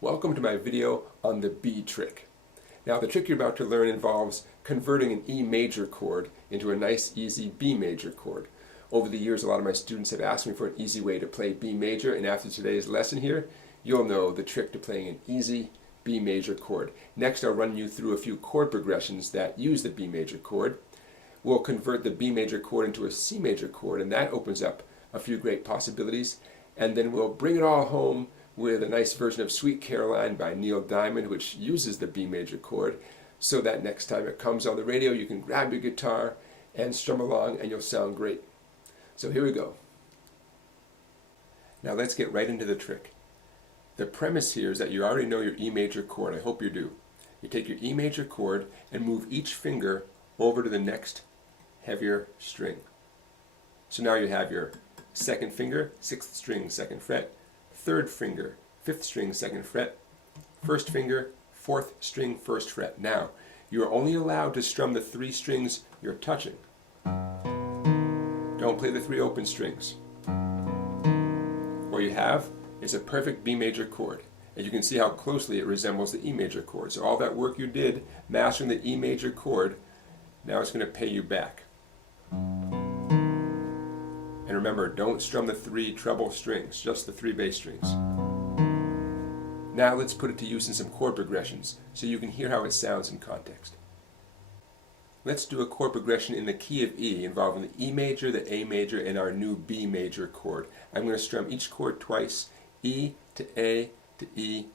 Welcome to my video on the B trick. Now the trick you're about to learn involves converting an E major chord into a nice easy B major chord. Over the years a lot of my students have asked me for an easy way to play B major, and after today's lesson here you'll know the trick to playing an easy B major chord. Next I'll run you through a few chord progressions that use the B major chord. We'll convert the B major chord into a C major chord, and that opens up a few great possibilities. And then we'll bring it all home with a nice version of Sweet Caroline by Neil Diamond, which uses the B major chord, so that next time it comes on the radio you can grab your guitar and strum along and you'll sound great. So here we go. Now let's get right into the trick. The premise here is that you already know your E major chord. I hope you do. You take your E major chord and move each finger over to the next heavier string. So now you have your second finger, 6th string, 2nd fret, third finger, 5th string, 2nd fret, first finger, 4th string, 1st fret. Now, you are only allowed to strum the 3 strings you're touching. Don't play the 3 open strings. What you have is a perfect B major chord, and you can see how closely it resembles the E major chord. So all that work you did mastering the E major chord, now it's going to pay you back. And remember, don't strum the 3 treble strings, just the 3 bass strings. Now let's put it to use in some chord progressions so you can hear how it sounds in context. Let's do a chord progression in the key of E involving the E major, the A major, and our new B major chord. I'm going to strum each chord twice, E to A to E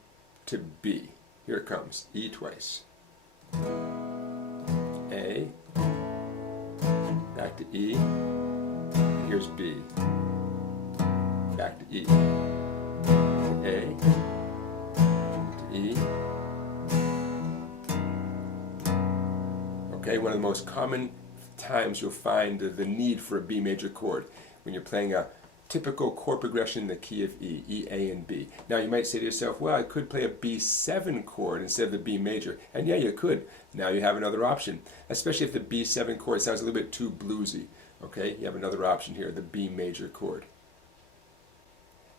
to B. Here it comes, E twice. A, back to E. Here's B, back to E, to A, to E. Okay, one of the most common times you'll find the need for a B major chord when you're playing a typical chord progression in the key of E, E, A, and B. Now you might say to yourself, well, I could play a B7 chord instead of the B major. And yeah, you could. Now you have another option, especially if the B7 chord sounds a little bit too bluesy. Okay, you have another option here, the B major chord.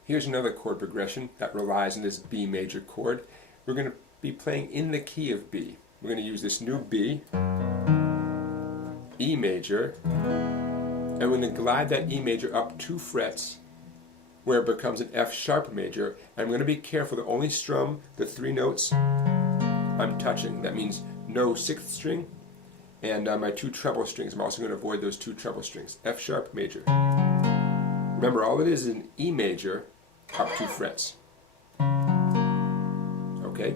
Here's another chord progression that relies on this B major chord. We're going to be playing in the key of B. We're going to use this new B, E major, and we're going to glide that E major up 2 frets where it becomes an F sharp major, and I'm going to be careful to only strum the 3 notes I'm touching. That means no 6th string, and my 2 treble strings. I'm also going to avoid those 2 treble strings. F sharp major. Remember, all it is an E major up 2 frets. Okay?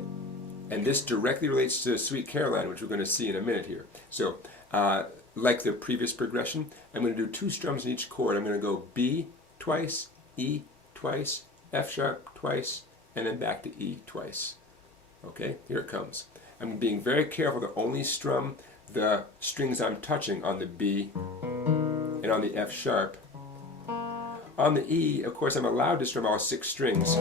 And this directly relates to Sweet Caroline, which we're going to see in a minute here. So, like the previous progression, I'm going to do 2 strums in each chord. I'm going to go B twice, E twice, F sharp twice, and then back to E twice. Okay? Here it comes. I'm being very careful to only strum the strings I'm touching on the B and on the F sharp. On the E, of course, I'm allowed to strum all 6 strings,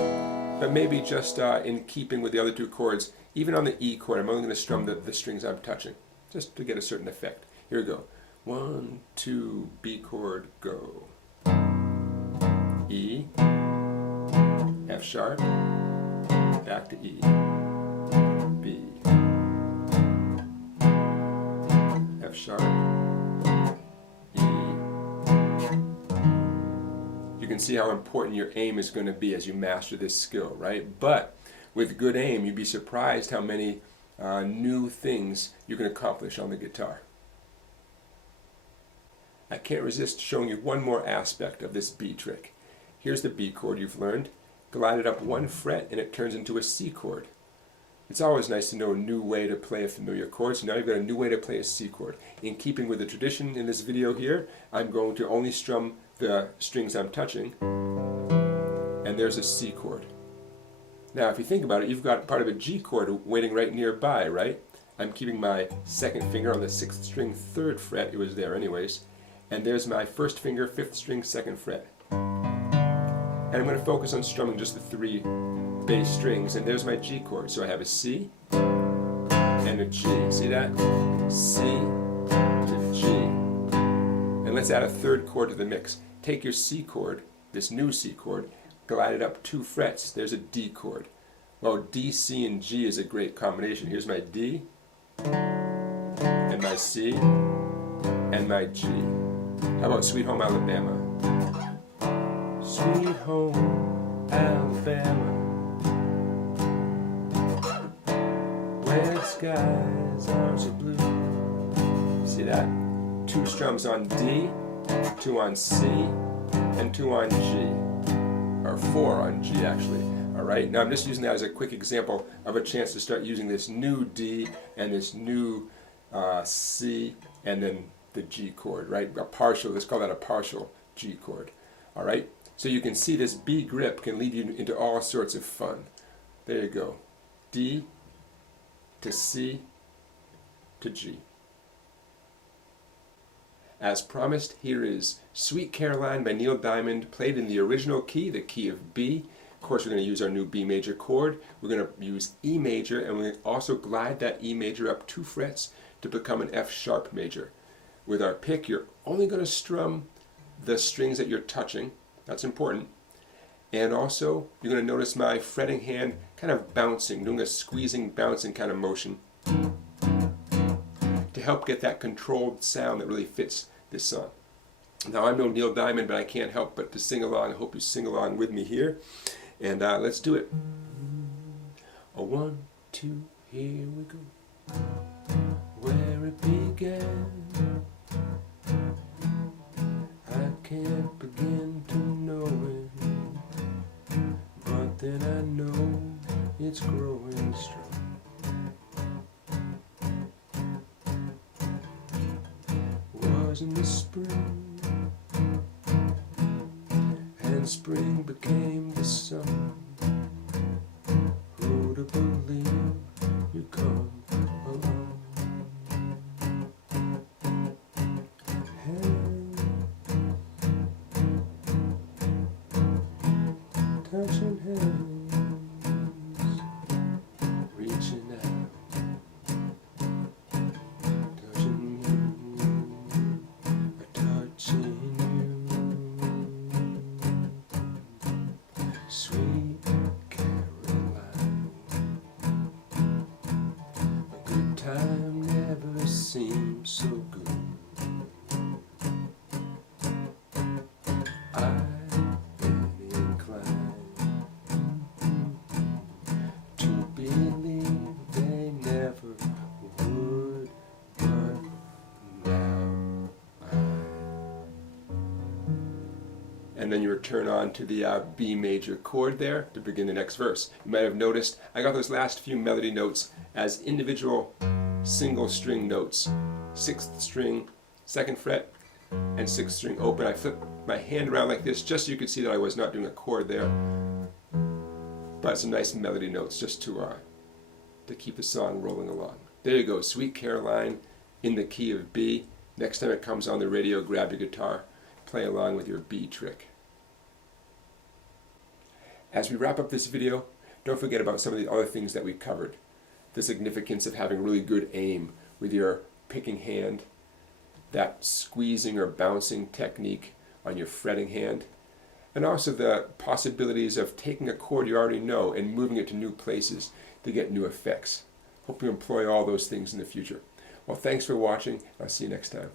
but maybe just in keeping with the other 2 chords, even on the E chord, I'm only going to strum the strings I'm touching, just to get a certain effect. Here we go. 1, 2, B chord, go. E, F sharp, back to E, B, F sharp, E. You can see how important your aim is going to be as you master this skill, right? But with good aim, you'd be surprised how many new things you can accomplish on the guitar. I can't resist showing you one more aspect of this B trick. Here's the B chord you've learned. Glide it up 1 fret and it turns into a C chord. It's always nice to know a new way to play a familiar chord, so now you've got a new way to play a C chord. In keeping with the tradition in this video here, I'm going to only strum the strings I'm touching, and there's a C chord. Now if you think about it, you've got part of a G chord waiting right nearby, right? I'm keeping my 2nd finger on the 6th string, 3rd fret, it was there anyways, and there's my 1st finger, 5th string, 2nd fret. And I'm going to focus on strumming just the 3 bass strings, and there's my G chord. So I have a C and a G. See that? C to G. And let's add a 3rd chord to the mix. Take your C chord, this new C chord, glide it up 2 frets. There's a D chord. Well, D, C, and G is a great combination. Here's my D, and my C, and my G. How about Sweet Home Alabama? Sweet Home Alabama, where the skies are so blue. See that? 2 strums on D, 2 on C, and 2 on G. Or 4 on G, actually. Alright, now I'm just using that as a quick example of a chance to start using this new D and this new C and then the G chord, right? A partial, let's call that a partial G chord. Alright, so you can see this B grip can lead you into all sorts of fun. There you go. D to C to G. As promised, here is Sweet Caroline by Neil Diamond, played in the original key, the key of B. Of course, we're going to use our new B major chord. We're going to use E major, and we're going to also glide that E major up 2 frets to become an F sharp major. With our pick, you're only going to strum the strings that you're touching. That's important. And also, you're going to notice my fretting hand kind of bouncing, doing a squeezing, bouncing kind of motion to help get that controlled sound that really fits this song. Now, I'm no Neil Diamond, but I can't help but to sing along. I hope you sing along with me here. And let's do it. 1, 2, here we go. Where it began, I can't begin to know it, but then I know it's growing strong. Was in the spring, and spring became the summer. Who'd have believed you'd come along? Hand touching hands, reaching out, touching you, touching you. Sweet Caroline, a good time never seems so good. I've been inclined to believe they never would, but now and then you return on to the B major chord there to begin the next verse. You might have noticed I got those last few melody notes as individual single string notes. 6th string, 2nd fret, and 6th string open. I flipped my hand around like this just so you could see that I was not doing a chord there. But some nice melody notes just to keep the song rolling along. There you go, Sweet Caroline in the key of B. Next time it comes on the radio, grab your guitar, play along with your B trick. As we wrap up this video, don't forget about some of the other things that we covered. The significance of having really good aim with your picking hand, that squeezing or bouncing technique on your fretting hand, and also the possibilities of taking a chord you already know and moving it to new places to get new effects. Hope you employ all those things in the future. Well, thanks for watching. I'll see you next time.